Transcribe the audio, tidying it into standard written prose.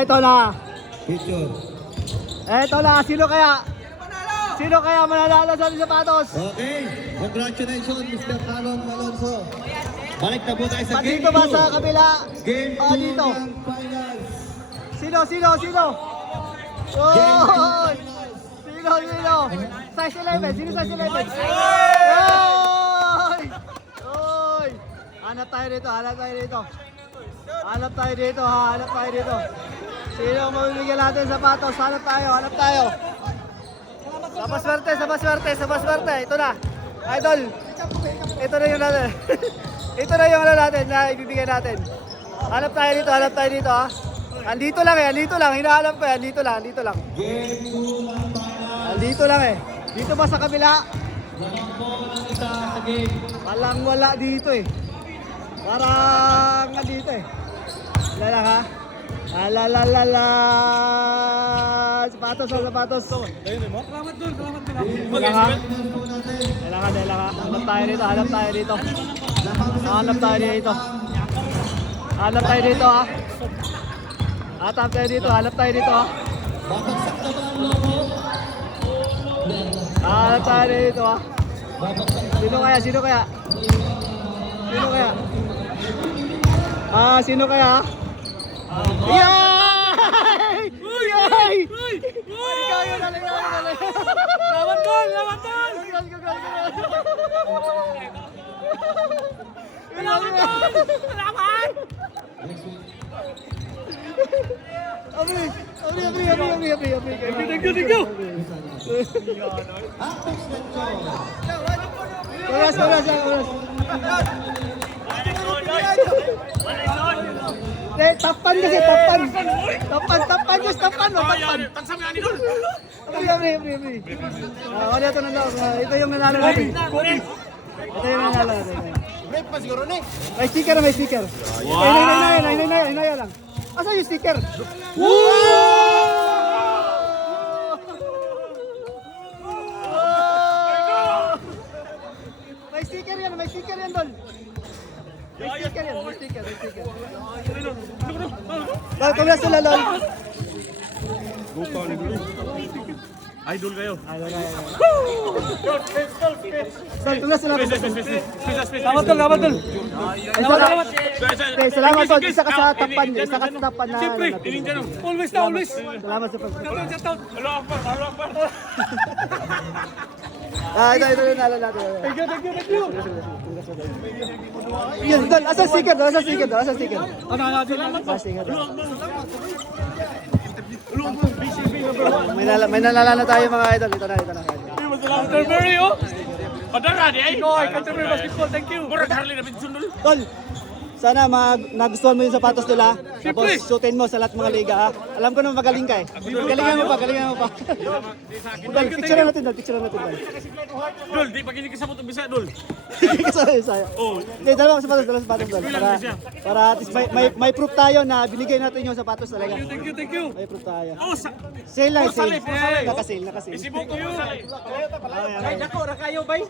ito na. Picture. Ito na, sino kaya? Sino kaya mananalo sa sapatos? Okay. Congratulations, Mr. Talon Alonso. Balik na po tayo sa game Dito ba 2. sa kabila? Game 2 Dito. ng finals. Sino? Oy! Sino? Size 11, sino size 11? Oy! Oy! Hanap tayo dito. Hanap tayo dito. Sino ang mabibigyan natin sa sapatos? Hanap tayo. Sabas-swerte. Ito na. Idol. Ito na yung natin. Ito na yung natin na ibibigay natin. Hanap tayo dito ha. Andito lang. Hinahanap ko yan. Dito lang. Game 2 ng finals. Andito lang eh. Dito ba sa kabila? Walang bola ng isa sa game. Walang wala dito eh. Parang nandito eh. Wala lang ha. La. Sapatos. Salamat dun. Wala ha. Kailangan. Hanap tayo dito ha. Hanap tayo dito ha. Hanap tayo dito ha. Babagsak na ba ang logo? Hanap tayo dito ha. Babagsak. Sino kaya? Sino kaya? Yay! Ikaw yun, dali. Lawan dun. Salamat! Abri. Thank you. Apex Lechon. Oras. Tapan kasi. Tansam nga ni dun. Abri. Wala ito na lang. Ito yung nanalo natin. Break pa siguro ni. May sticker. Hinaya lang. Asa yung sticker? May sticker yan, Dol. May sticker. Dol, congrats sila, Dol. Idol kayo. Dol, congrats sila. Salamat dun. Salamat, Dol. Isa ka sa tapan na. Siyempre, always. Salamat sa pag- Shoutout. Hello, Akbar. ito yung nalo natin. Thank you. Yun, Dol. Asa sticker? Salamat po. May nalala na tayo mga idol. Ito na. Canterbury, oh. Padara di ay. No, Canterbury basketball. Thank you. Murag Harley na binsundol. Tol, sana nagustuhan mo yung sapatos nila. Siyempre. Tapos suotin mo sa lahat mga liga ha. Alam ko naman magaling ka eh. Galingan mo pa. Tol, picture natin Dol. Dol, di pakinig ka sa motong bisa, Dol. Saya. Oh. Hindi, dalawang sapatos Dol. Para at least may proof tayo na binigay natin yung sapatos talaga. Thank you. May proof tayo. Oh, Sale lang, Sale. Nakasale. Isibok ko yun. Ay, Ay, dako, rakayo, bay.